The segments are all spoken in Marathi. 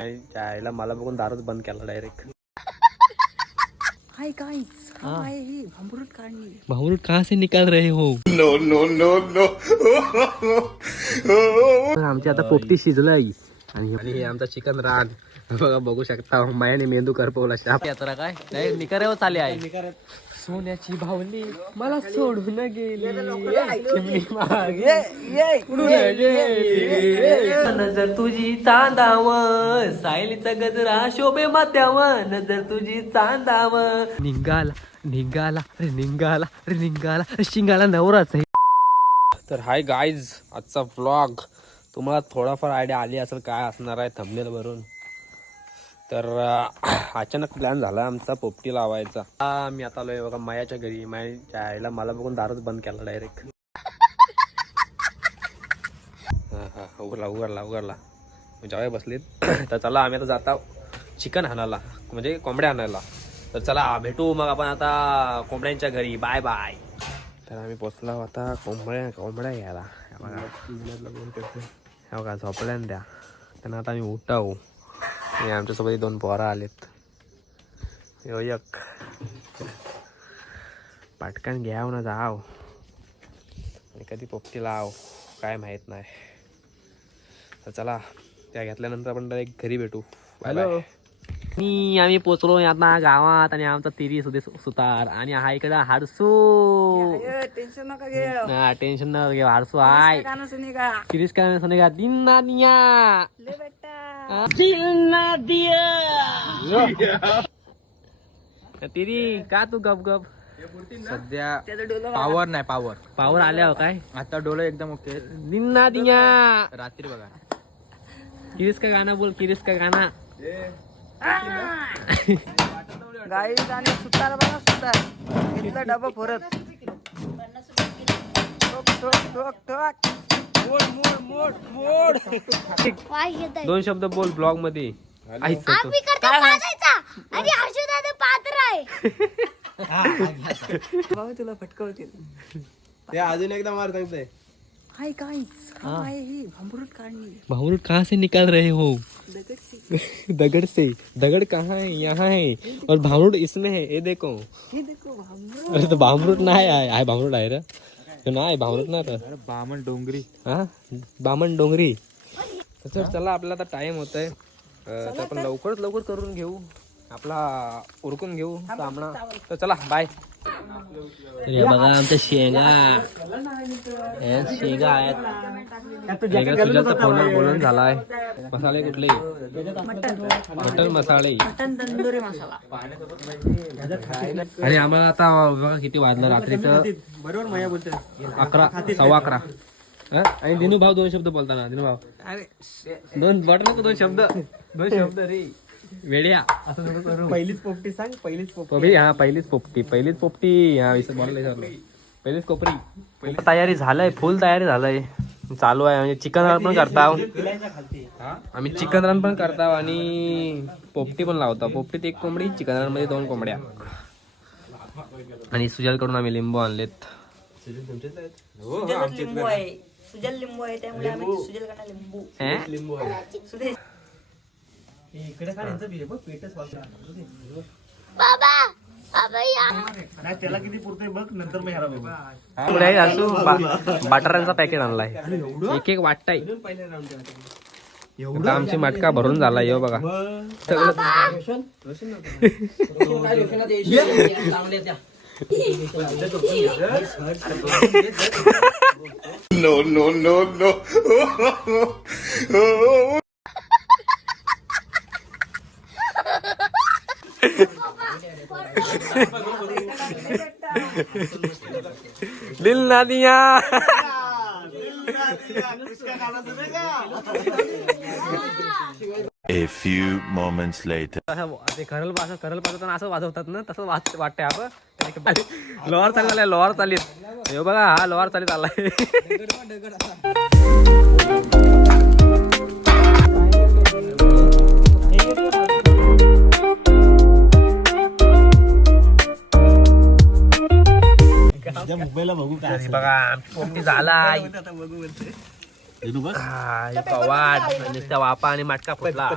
आणि त्याला मला बघून दारूच बंद केला डायरेक्ट. हाय गाइस, हम आए हैं भांबरूट काटने. भांबरूट कहाँ से निकाल रहे हो? No no no no. आमची आता पोपटी शिजलंय आणि हे आमचा चिकन रान बघा, बघू शकता. मायाने मेंदू करपवला. शाप यात्रा काय नाही निकारेवर चाले आहे. सोन्याची भावली मला सोडून गेली. नजर तुझी चांदाव, सायलीचा गजरा शोभे मात्याव. नजर तुझी चांदाव, निघाला निघाला रे निघाला रे निघाला शिंगाला नवराच आहे. तर हाय गाईज, आजचा व्लॉग तुम्हाला थोडाफार आयडिया आली असेल काय असणार आहे थंबनेल वरून. तर अचानक प्लॅन झाला आमचा पोपटी लावायचा. मी आता आलोय बघा मायाच्या घरी. मायाच्या आईला मला बघून दारूच बंद केला डायरेक्ट. उघडला जेव्हा बसलीत. तर चला आम्ही आता जाता चिकन आणायला, म्हणजे कोंबड्या आणायला. तर चला भेटू मग आपण आता कोंबड्यांच्या घरी. Bye bye. तर आम्ही पोचलो आता कोंबड्या घ्यायला. बघा झोपल्या द्या त्यांना. आता आम्ही उठावू. आमच्यासोबत 2 पोरं आलेत. एक पटकन घ्याव ना जाव आणि कधी पोपटी लाव काय माहित नाही. तर चला त्या घेतल्यानंतर आपण डायरेक्ट घरी भेटू. हॅलो. आम्ही पोचलो आता गावात आणि आमचा तिरी सुतार आणि हा इकडे हाडसू. टेन्शन नका घे. टेन्शन न घे. हाडसू हाय तिरीस का सुनेगा दिन ना दिया ले बेटा. तिरी का तू गप गप. सध्या पावर नाही. पावर आल्या काय आता डोळे एकदम ओके. निन्ना दिया रात्री बघा. किरिस का गाना बोल. किरिस का गाना. गाईस आणि सुतार बघा. सुतार इथला डबा फोरत. मोड. 2 शब्द बोल ब्लॉग मध्ये. भाऊ तुला फटकवतील. ते अजून एकदा मार सांगतोय. हाय गाइस, हम आए हैं भांबरूट काटने. भांबरूट कहाँ से निकाल रहे हो? दगड़ से. दगड़ से. दगड़ कहाँ है? यहाँ है. और भांबरूट इसमें है. ये देखो. हे देखो भांबरूट. अरे तो भांबरूट नाही आहे. भांबरूट आहे रे. नाही भांबरूट नाही तर बामण डोंगरी. हा बामण डोंगरी. तर चला आपला आता टाइम होतोय. तर आपण लवकर करून घेऊ. आपला उरकून घेऊ सामना. तर चला बाय. हे बघा आमच्या शेंगा आहेत. सुजाचा फोनवर बोलून झालाय. मसाले कुठले? मटन मसाले. मटन तंदुरी मसाला. आणि आम्हाला आता बघा किती वाजलं रात्रीचं. बरोबर माया बोलते. 11 सव्वा 11. आणि दिनू भाऊ 2 शब्द बोलताना. दिनू भाऊ दोन वाट नको. 2 शब्द रे वेड्या. असं नको करू. पहिलीच पोपटी सांग. पहिलीच पोपटी. हा पहिलीच पोपटी. हा विसर बोलायला पहिलीच कोपरी. तयारी झालंय. फुल तयारी झालंय. चालू आहे. म्हणजे चिकन रन पण करता आम्ही. चिकन रन पण करता आणि पोपटी पण लावता. पोपटीत 1 कोंबडी, चिकन रन मध्ये 2 कोंबड्या. आणि सुजल कडून आम्ही लिंबू आणलेत. लिंबू आहे. सुजल लिंबू आहे त्यामुळे आम्ही सुजल कडा लिंबू आहे. इकडे काढायचं बी बघ. पेटच वाजता त्याला किती पुरतंय बघ. नंतर मी ह्याला असू बटारांचा पॅकेट आणलाय. एक वाटताय. आमची मटका भरून झाला. यो बघा नो नो नो नो. दिल ना दिया. A few moments later. ते करल पाजवताना असं वाजवतात ना, तसं वाटतंय. आपण लोहार चाललाय. लोहार चालीत. हे बघा हा लोहार चालीत आलाय. मुंबईला बघू काय बघा आमची पोपटी झाला. वाट नुसत्या वापा आणि माटका फुटला.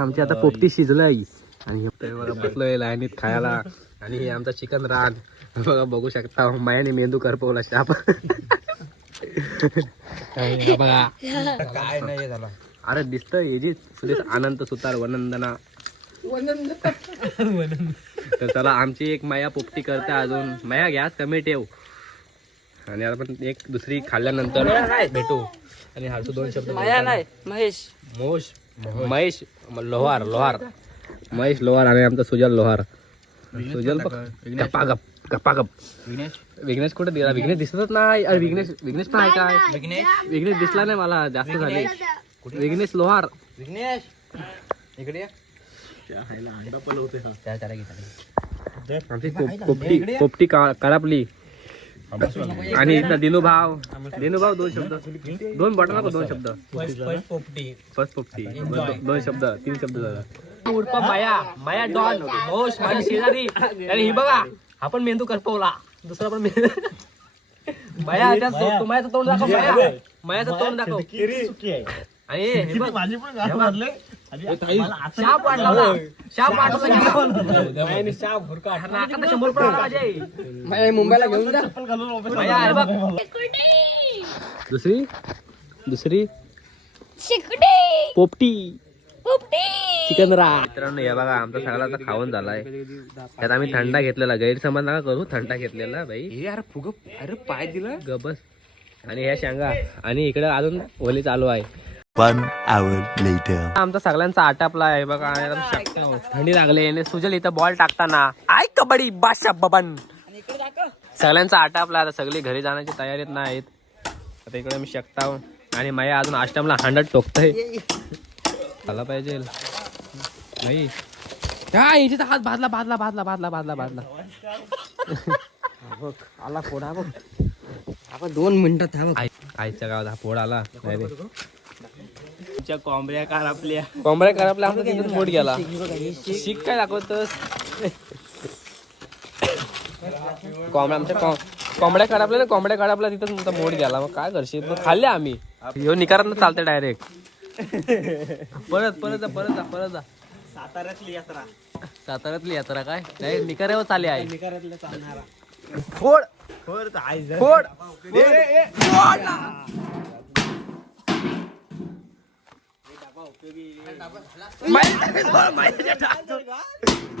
आमची आता पोपटी शिजलंय आणि हे बघा बसलोय लाईनीत खायला. आणि हे आमचा चिकन रान बघा, बघू शकता मायाने मेंदू करपवला शाप. बघा काय नाही झाला. अरे दिसतंय हे जे सुदेश अनंत सुतार वनंदना. तर चला आमची एक माया पोपटी करते अजून. माया गॅस कमी ठेव. आणि आपण एक दुसरी खाल्ल्यानंतर भेटू. आणि हर्षू 2 शब्द माया नाही महेश महेश लोहार महेश लोहार आणि आमचा सुजल लोहार. सुजल गप्पा गप विघ्नेश कुठे दिला? विघ्नेश दिसतच नाही. अरे विघ्नेश पण आहे काय? विघ्नेश दिसला नाही मला, जास्त झाले. विघ्नेश लोहार इकडे आमची पोपटी करपली. आणि इथं दिनू भाव 2 शब्द 2 बटन 2 शब्द फर्स्ट पोपटी 2 शब्द 3 शब्द झाला. उर्फ माया डॉन होश माझी शेजारी. आणि ही बघा आपण मेंदू करपवला. दुसरा पण माया तुम्हाला तोंड दाखव. मायाचं तोंड दाखव. आणि हे बघ माझी पण गाठ मारले. शाप वाटला नाकात 100 रुपये माझे. मुंबईला घेऊन जा. माया हे बघ दुसरी पोपटी चिकन रा. मित्रांनो हे बघा आमचा सगळा खाऊन झालाय. त्यात आम्ही थंडा घेतलेला. गैरसमज नका करू, थंडा घेतलेला बाई. अरे पाय दिला गबस. आणि ह्या शेंगा आणि इकडे अजून होली चालू आहे. 1 hour later. आमचा सगळ्यांचा आटापला आहे बघा. थंडी लागली आणि सुजल इथं बॉल टाकताना आय कबड्डी बादशाह बबन. सगळ्यांचा आटापला. आता सगळी घरी जाण्याची तयारीत नाहीत. आता इकडे मी शकता. आणि माया अजून आष्टमला 100 टोकतय. आला पाहिजे नाही याची हात भाजला बघ. आला फोड हा बघ. आपण 2 मिनिटात आईच्या गावात हा फोड आला नाही रे. कोंबड्या करपल्या आमचा तिथून मोड गेला. शिक काय दाखवतोस? कोंबड्या काढापल्या तिथं तुमचा मोड गेला. मग काय करशील? मग खाल्ले आम्ही. ह्यो निकारात चालते डायरेक्ट. परत जा. साताऱ्यातली यात्रा काय नाही निकाऱ्यावर चाले आहे. फोड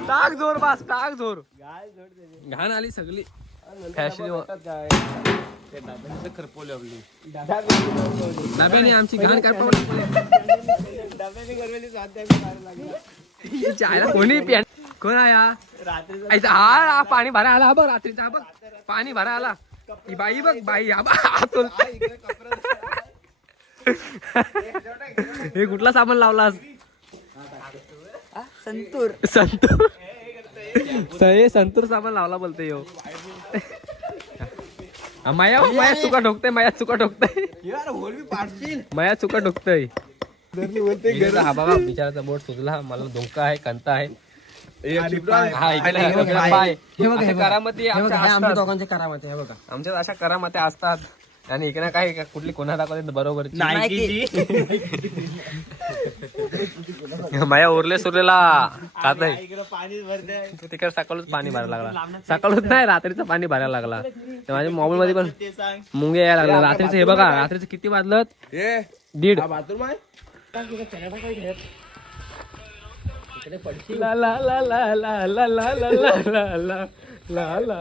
टाक जोर बास टाक जोर. घाण आली सगळी फॅशन. नवीन आमची घाण कोणी कोण आहे? हा पाणी भरा आला बघ. रात्रीचा बघ पाणी भरा आला. ही बाई बघ बाई. हे कुठला साबण लावलास? संतूर साबण लावला बोलते यो. माया चुका ठोकते. माया चुका ठोकतय. हा बाबा बिचाराचा बोट सुचला. मला धोका आहे, कंता आहे. करामती आमच्यात अशा करामती असतात. आणि इकडे काय कुठली कोणा दाखवते बरोबर. माया उरले सुरलेला खात नाही. तिकडे सकाळच पाणी भरायला लागला. सकाळच नाही रात्रीचं पाणी भरायला लागला. माझ्या मोबाईल मध्ये पण मुंगे यायला लागला. रात्रीचं हे बघा रात्रीचं किती वाजलं? 1:30. ला ला ला ला ला ला ला ला ला ला ला ला.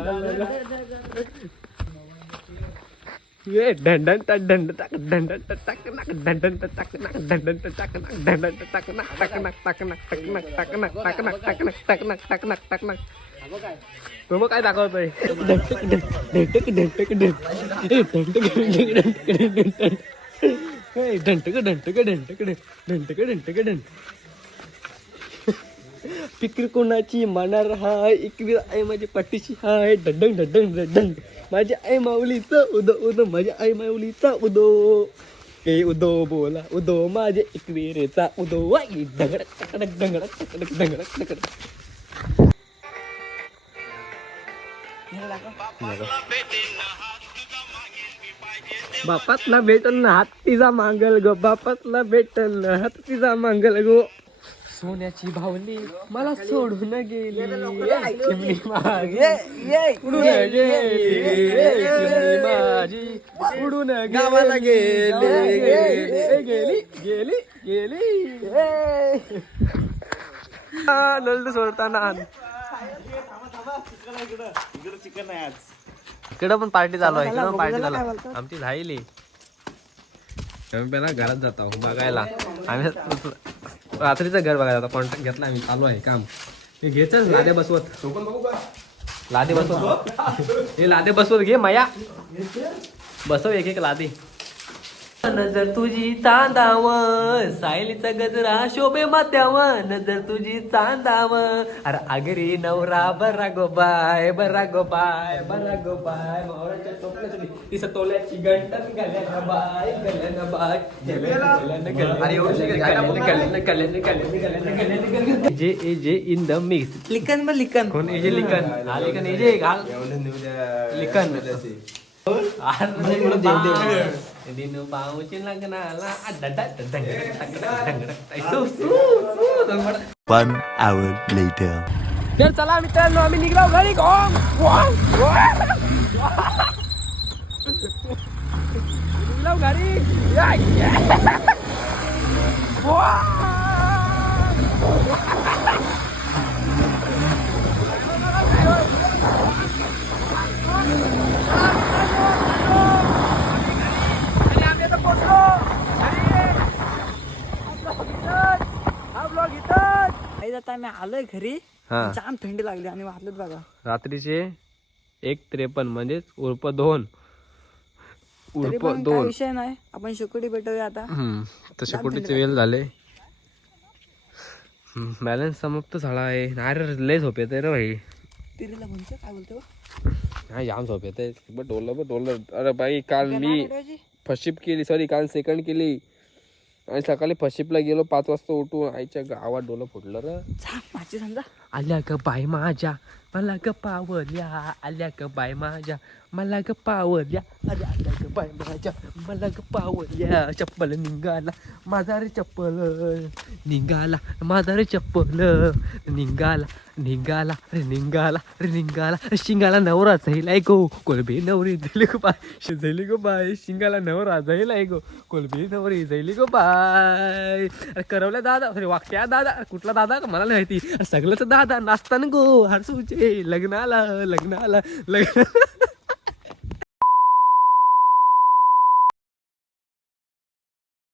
ये डंडन डंडन टक डंडन टक नक डंडन टक नक डंडन टक नक डंडन टक नक टक नक टक नक टक नक टक नक टक नक टक नक टक नक टक नक टक नक. तो मग काय दाखवतोय? फिक्र कोणाची मानार हाय इकवी आई माझी पट्टीशी हाय. डंडंग डंडंग डंडंग माझ्या आई माऊलीचा उदो उदो. माझ्या आई माऊलीचा उदो. ए उदो बोला उदो माझे इकवीरेचा उदो. वाई डंगडक टकडक डंगडक टकडक डंगडक टकडक. बापातला भेटल हात तिचा मांगल गो, बापातला भेटल हात तिचा मांगल गो. सोन्याची भावली मला सोडून गेली, चिमणी मागे उडून गेली, चिमणी माझी उडून गावाला गेली, गेली गेली गेली. नल्ल सोडताना इकडे चिकन आहे आज. इकडं पण पार्टी चालू आहे, इकडं पण पार्टी चालू आहे. आमची झाली आम्ही पहिला घरात जातो बघायला. आम्ही रात्रीचं घर बघायला जातो. कॉन्ट्रॅक्ट घेतला आम्ही, चालू आहे काम. हे घेचच लादे बसवत, लादे बसवत, हे लादे बसवत घे माया, बसव एक एक लादे. नजर तुझी चांदाव, सायलीचा गजरा शोभे मात्याव, नजर तुझी चांदाव. अरे आगरी नवरा बरा गो बाय, बरा गो बाय, बरा गो बाय. मावळ्याच्या टोपल्याची तीस तोल्याची गंटन गल्यानं बाय, गल्यानं बाय, जे ए जे इन द मिक्स. लिकन मग लिकन कोण ए जे लिकन, हा लिकन ए जे घाल लिकन. दिन पाऊची लग्नाला One hour later. तर चला मित्रांनो, आम्ही निघलो घरी. निघलो घरी. आम्ही आलोय घरी. हा. जाम थंडी लागली आणि वाटलं बघा. रात्रीचे 1:53 म्हणजेच उर्फ 2. तरी पण काय विषय नाही, आपण शुकुटी भेटूया आता. तसे कुठेचे वेळ झाले. बॅलन्स समाप्त झाला आहे. अरे लय झोप येते रे भाई. तिरीला म्हणतो काय बोलतो हा जाम झोप येते. डोलं. अरे भाई काल मी फशिप केली, सॉरी काल सेकंड केली आणि सकाळी फशिपला गेलो 5 वाजता उठून. आईच्या गावात डोलं फुटलं रे. माझी समजा आल्या ग बाय माझ्या मला ग पावल्या, आल्या ग बाय माझ्या मला ग पावल्या, अरे आल्या ग बाय माझ्या मला ग पावल्या. चप्पल निघाला माझा रे, चप्पल निघाला माझा रे, चप्पल निघाला निघाला रे, निघाला रे, निघाला. शिंगाला नवरा जाईलाय गो, कोलबी नवरी जाईल गो बाय, जाईल गो बाय. शिंगाला नवरा जाईलाय गो, कोलबी नवरी जाईल गो बाय. अरे करवल्या दादा, अरे वाक्या दादा, कुठला दादा मला नाही माहिती. अरे सगळंच दादा नाचताना गो हरसूचे लग्नाला लग्नाला लग्न.